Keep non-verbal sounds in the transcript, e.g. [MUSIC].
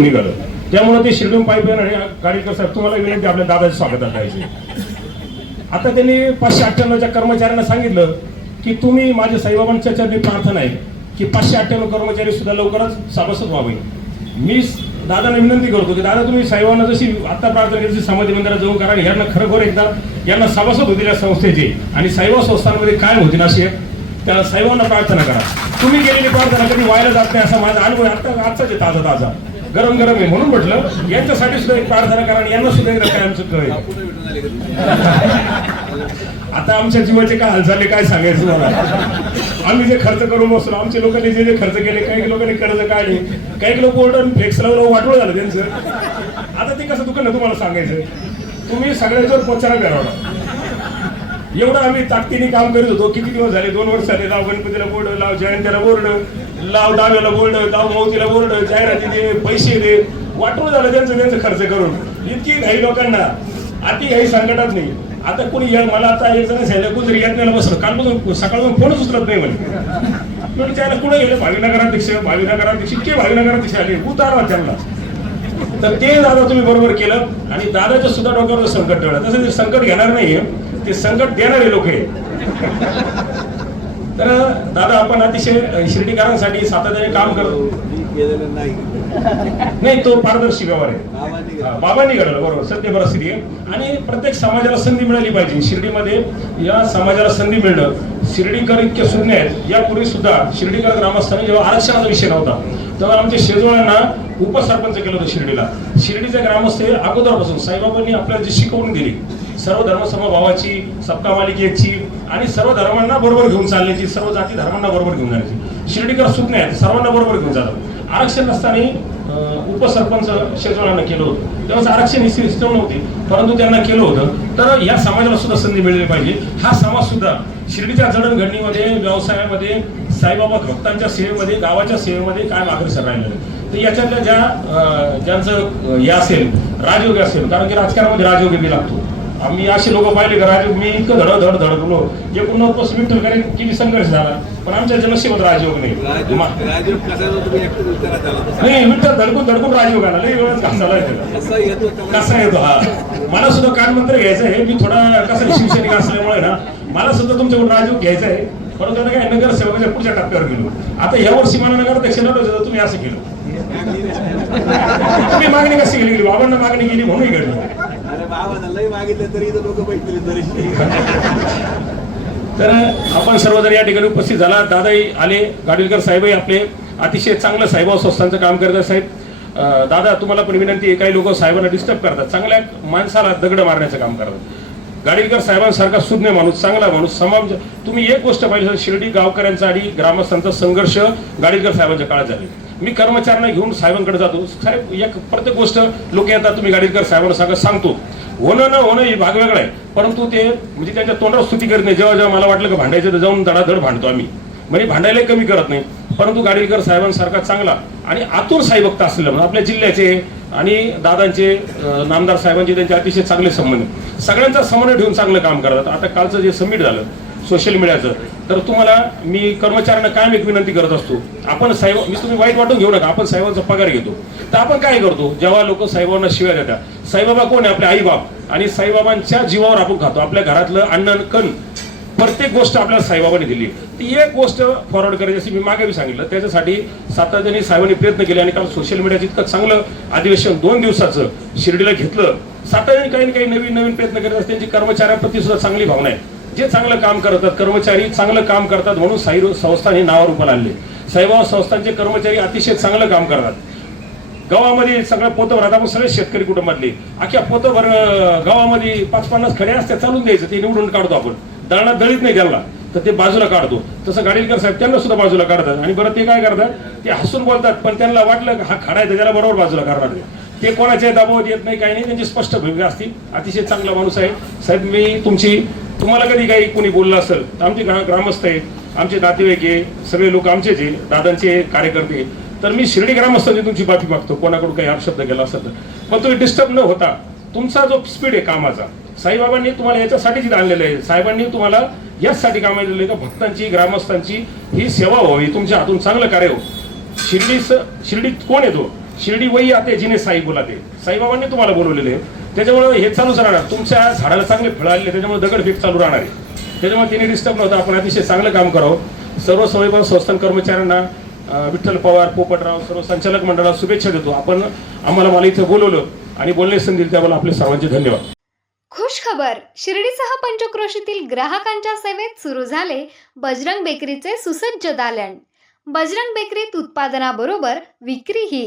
निघालं. त्यामुळे ते शिरडून पाईपलाईन आणि गाडीकर साहेब तुम्हाला विनंती आपल्या दादाचं स्वागत करायचे आता त्यांनी पाचशे अठ्ठ्याण्णवच्या कर्मचाऱ्यांना सांगितलं की तुम्ही माझ्या साईबाबांच्या चरणी प्रार्थना आहे की पाचशे अठ्ठ्याण्णव कर्मचारी सुद्धा लवकरच सभासद व्हावे. मी दादांना विनंती करतो की दादा तुम्ही साहेबांना जशी आता प्रार्थना केली समाधी मंदिरात जाऊन करा आणि यांना खरोखर एकदा यांना सभासद होतील या संस्थेचे. आणि साईबा संस्थांमध्ये काय होतील असे त्या साईबाबांना प्रार्थना करा. तुम्ही केलेली प्रार्थना कधी व्हायला जात नाही असा माझा अनुभव आहे. आता आजचाच आहे ताजा ताजा. गरम गरम आहे म्हणून म्हटलं. यांच्यासाठी सुद्धा एक प्रार्थना करा आणि यांना सुद्धा एकदा काय आमचं कळेल. आता आमच्या जीवाचे काय हालचाले काय सांगायचं मला? आम्ही जे खर्च करून बसलो आमच्या लोकांनी जे जे खर्च केले काही लोकांनी कर्ज काढले काही लोक ओरडून फ्लेक्स लावलं वाटवं झालं त्यांचं. आता ते कसं दुकान तुम्हाला सांगायचं? तुम्ही सगळ्याच्यावर पोचारा करावा. एवढं आम्ही ताकदीने काम करत होतो. किती दिवस झाले? दोन वर्ष झाले. लाव गणपतीला बोर्ड लाव जयंत्याला बोर्ड लाव डाव्याला बोर्ड लाव मौतीला बोर्ड जाहिराती दे पैसे दे. वाटून झालं त्यांचं त्यांचं खर्च करून. इतकी घाई लोकांना. अति घाई संकटात नाही. आता कोणी या- मला आता एक जण सांगितलं कोणतरी याज्ञाला बसलं. कालपासून सकाळपासून फोनच उचलत नाही म्हणे. म्हणजे त्याला कुठे गेले? भावीनगराध्यक्ष भावीनगराध्यक्ष इतके भावीनगराध्यक्ष आले. उतारा त्यांना. तर ते दादा तुम्ही बरोबर केलं. आणि दादाच्या सुद्धा डोक्यावर संकट ठेवलं तसं ते संकट घेणार नाहीये. ते संकट देणारे लोक आहे तर दादा आपण अतिशय शिर्डीकरांसाठी सातत्याने काम करतो. मी केलेलं नाही. तो पारदर्शी व्यवहार आहे. बाबांनी हा, घडवलं बरोबर सत्य परिस्थिती आहे. आणि प्रत्येक समाजाला संधी मिळाली पाहिजे. शिर्डीमध्ये या समाजाला संधी मिळणं शिर्डीकर इतके शून्य आहेत. यापूर्वी सुद्धा शिर्डीकर ग्रामस्थांनी जेव्हा आरक्षणाचा विषय नव्हता तेव्हा आमच्या शेजवळांना उपसरपंच केलं होतं शिर्डीला. शिर्डीचे ग्रामस्थ हे अगोदरपासून साईबाबांनी आपल्याला जी शिकवून दिली सर्व धर्मसमभावाची सप्ता मालिकेची आणि सर्व धर्मांना बरोबर घेऊन चालण्याची सर्व जाती धर्मांना बरोबर घेऊन जाण्याची. शिर्डीकर सुज्ञ आहेत सर्वांना बरोबर घेऊन जातात. आरक्षण नसताना उपसरपंच शेजवळांना केलं होतं. तेव्हाच आरक्षण ही सिस्टम नव्हती परंतु त्यांना केलं होतं. तर या समाजाला सुद्धा संधी मिळली पाहिजे. हा समाज सुद्धा शिर्डीच्या जडणघडणीमध्ये व्यवसायामध्ये साईबाबा भक्तांच्या सेवेमध्ये गावाच्या सेवेमध्ये काय अग्रेसर राहिलं तर याच्यातल्या ज्या ज्यांचं हे असेल राजयोगी असेल कारण की राजकारणामध्ये राजयोगी बी लागतो. आम्ही असे लोक पाहिले का राजयोग मी इतकं धड धड धडकलो एकूण नव्वद विठ्ठल कारण किती संघर्ष झाला. पण आमच्या नशिबात राजयोग नाही. राजू राजू विठ्ठल धडकून धडकून राजयोग आला. लई वेळच घासाला येतो कसा येतो कसा येतो? हा. मला सुद्धा कानमंत्र घ्यायचं आहे. मी थोडा कसं शिवसैनिक असल्यामुळे ना मला सुद्धा तुमच्याकडून राजयोग घ्यायचा आहे. परंतु आता काय नगर सेवकाच्या पुढच्या टप्प्यावर गेलो. आता या वर्षी मला नगर अध्यक्ष नव्हतं तुम्ही असं केलं. तुम्ही मागणी कशी केली? गेली बाबांना मागणी केली म्हणून घडलं. अरे बाबा लई मागितलं तरी इथं लोक बैठले तरी. [LAUGHS] तर आपण सर्वजण या ठिकाणी उपस्थित झाला. दादाही आले. गाडीलकर साहेबही आपले. अतिशय चांगलं साहेबाव संस्थांचं काम करतात साहेब. दादा तुम्हाला पण विनंती आहे काही लोक साहेबांना डिस्टर्ब करतात. चांगल्या माणसाला दगड मारण्याचं काम करतात. गाडीलकर साहेबांसारखा सुज्ञ माणूस चांगला माणूस समाज तुम्ही एक गोष्ट पाहिजे शिर्डी गावकऱ्यांचा आणि ग्रामस्थांचा संघर्ष गाडीलकर साहेबांच्या काळात झाले. मी कर्मचाऱ्यांना घेऊन साहेबांकडे जातो. साहेब एक प्रत्येक गोष्ट लोक येतात तुम्ही गाडीलकर साहेबांना सांगा सांगतो. होणं न होणं हे भाग वेगळा आहे. परंतु ते म्हणजे त्यांच्या तोंडावर स्तुती करत नाही. जेव्हा जेव्हा मला वाटलं की भांडायचं तर जाऊन धडाधड भांडतो आम्ही. म्हणजे भांडायला कमी करत नाही. परंतु गाडीलकर साहेबांसारखा चांगला आणि आतूर साहेबक्त असलेलं म्हणजे आपल्या जिल्ह्याचे आणि दादांचे नामदार साहेबांचे त्यांचे अतिशय चांगले संबंध. सगळ्यांचा समन्वय ठेवून चांगलं काम करतात. आता कालचं जे समिट झालं सोशल मीडियाचं. तर तुम्हाला मी कर्मचाऱ्यांना कायम एक विनंती करत असतो. आपण साहेब मी तुम्ही वाईट वाटून घेऊ नका. आपण साहेबांचा पगार घेतो. तर आपण काय करतो? जेव्हा लोक साईबाबांना शिव्या देतात. साईबाबा कोण आहे? आपले आईबाप. आणि साईबाबांच्या जीवावर आपण खातो. आपल्या घरातलं अन्न कण. प्रत्येक गोष्ट आपल्याला साईबाबांनी दिली. ती एक गोष्ट फॉरवर्ड करायची अशी मी मागे बी सांगितलं. त्याच्यासाठी सातत्याने साहेबांनी प्रयत्न केले आणि काल सोशल मीडियाचं इतकं चांगलं अधिवेशन दोन दिवसाचं शिर्डीला घेतलं. सातत्याने काही ना काही नवीन नवीन प्रयत्न करत असतात त्यांची कर्मचाऱ्यांप्रती सुद्धा चांगली भावना आहे. जे चांगलं काम करतात कर्मचारी चांगलं काम करतात म्हणून साई संस्थान हे नावावर उभं आणले साईबाबा संस्थांचे कर्मचारी अतिशय चांगलं काम करतात. गावामध्ये सगळं पोतं आता आपण सगळे शेतकरी कुटुंबातले. अख्या पोतं भर गावामध्ये पाच पन्नास खडे असतात चालून द्यायचं ते निवडून काढतो आपण. दळणात दळीत नाही त्यांना तर ते बाजूला काढतो. तसं गाडीलकर साहेब त्यांना सुद्धा बाजूला काढतात. आणि बरं ते काय करतात ते हसून बोलतात पण त्यांना वाटलं हा खडा आहे त्याला बरोबर बाजूला काढणार ते कोणाच्या दबावात येत नाही काही नाही त्यांची स्पष्ट भूमिका असते अतिशय चांगला माणूस आहे. साहेब मी तुमची तुम्हाला कधी काही कोणी बोललं असेल तर आमचे ग्रा- ग्रामस्थ आहेत आमचे नातेवाईक आहे सगळे लोक आमचेच आहे दादांचे कार्यकर्ते तर मी शिर्डी ग्रामस्थांची तुमची माफी मागतो कोणाकडून काही अपशब्द केला असेल तर. पण तुम्ही डिस्टर्ब न होता तुमचा जो स्पीड आहे कामाचा साईबाबांनी तुम्हाला याच्यासाठीच आणलेलं आहे. साहेबांनी तुम्हाला याचसाठी काम दिलेलं आहे का भक्तांची ग्रामस्थांची ही सेवा व्हावी तुमच्या हातून चांगलं कार्य हो. शिर्डीचं शिर्डीत कोण येतो शिर्डी वही आते जिने साई बोलाते साईबाबांनी तुम्हाला बोलवलेले आहे. त्याच्यामुळे हे चालूच राहणार तुमच्या झाडाला चांगले फळं आले त्याच्यामुळे दगडफेक चालू राहणार आहे. त्याच्यामुळे तिने डिस्टर्ब नव्हतं. आपण अतिशय चांगलं काम करावं. सर्व स्वयंसेवक संस्थान कर्मचाऱ्यांना विठ्ठल पवार पोपटराव सर्व संचालक मंडळाला शुभेच्छा देतो. आपण आम्हाला मला इथं बोलवलं आणि बोलणे संधी त्याबद्दल आपले सर्वांचे धन्यवाद. खुश खबर. शिर्डीसह पंचक्रोशीतील ग्राहकांच्या सेवेत सुरू झाले बजरंग बेकरीचे सुसज्ज दालन. बजरंग बेकरीत उत्पादनाबरोबर विक्रीही.